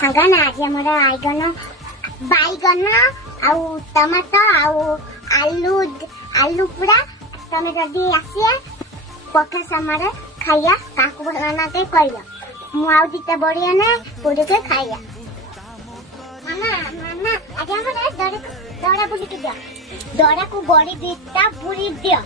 ସାଙ୍ଗନା ଆଜି ଆମର ବାଇଗଣ ଆଉ ଟମାଟୋ ଆଉ ଆଲୁ ପୁରା ତମେ ଯଦି ଆସିଆ ପକା ସମୟରେ ଖାଇବା କାହାକୁ ଭଲ ନାକେ କହିବ ମୁଁ ଆଉ ଦିଟା ବଢିଆ ନା ପୁରୀକେ ଖାଇବା ମାମା ଆଜି ଆମର ଦଡ଼ା ବୁଲିକି ଦିଅ ଦଡ଼ାକୁ ବଢି ଦିଟା ପୁରୀ ଦିଅ